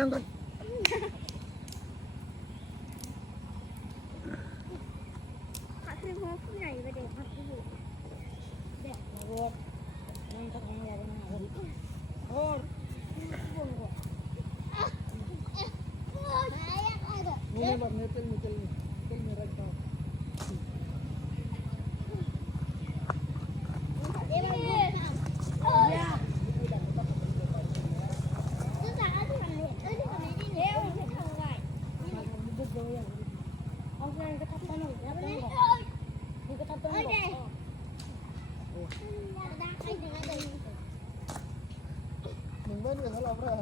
นั่งก่อนขาคือหัวผู้ใหญ่ไปเด็กขาคือเด็กเวทมันก็ทำอะไรได้ไหมโอ้ยนี่แบบนี้เป็นมีอะไรต่อมึงไม่เหนื่อยแล้วเราเปล่า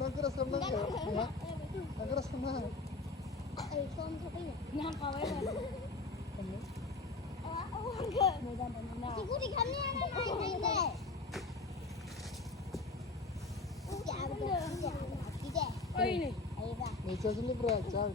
มันกูทำนั่งkeras keras ya, keras keras. Ini sini beracak,